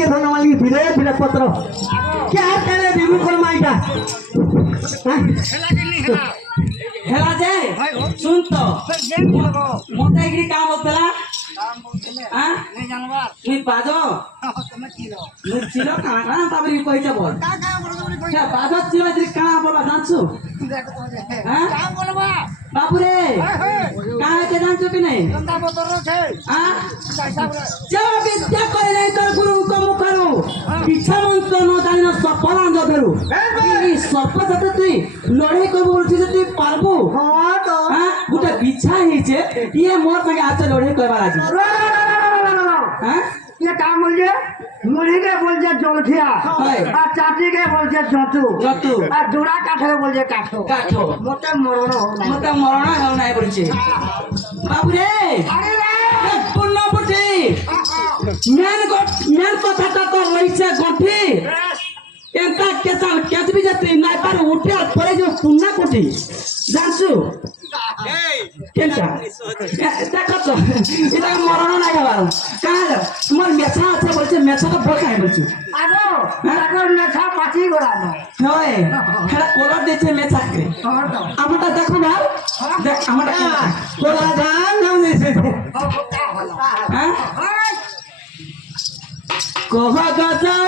के धन मालिक धीरे धीरे पत्र क्या करे बिगु कर माइटा हेला जे सुन तो मोटा एग्री काम होतला हां नहीं जानवर तुई बाजो तुम चिलो नहीं चिलो काना ताबरी कहिता बोल क्या बाजो चिलो इतरी काना बोला जानछु हां काम बोलबा बाबू रे काहे के जानछु कि नहीं गंदा बोतल छे हां जो विद्या करे नहीं तो गुरु को मुखरो पीछा मंत्र न जानि न सफला जधरू ई सर्प जत तुई लड़ाई को बोलछि जे तुई पारबो हां तो हां गुटा बिछा हिचे ये मोर संगे आज लड़ाई करबा लागी हां ये काम बोलिए मुड़ी के बोल जे जलखिया आ चाटी के बोल जे जतु जतु आ जोड़ा काठे के बोल जे काठो काठो मोटे मरण हो नाही हो नाही बोलछि बाबू रे अरे रे पूर्ण पुटी मैन कथा तो लइছে गठी एंता केचाल केचबी जते नाइ पार उठे और परे जो पुन्ना कोठी जानसु केनता देखो तो इता मरण नाही हबार काहे तुमर मेछा আছে বলছে মেছা তো বল কাহে বলছি আগো মেছা পাচি গড়ানো নয় খেলা কোলার দিছে মেছা কে আমাটা দেখো না দেখ আমাটা কোলা ধান নাম দিছে হ্যাঁ কহ গাজা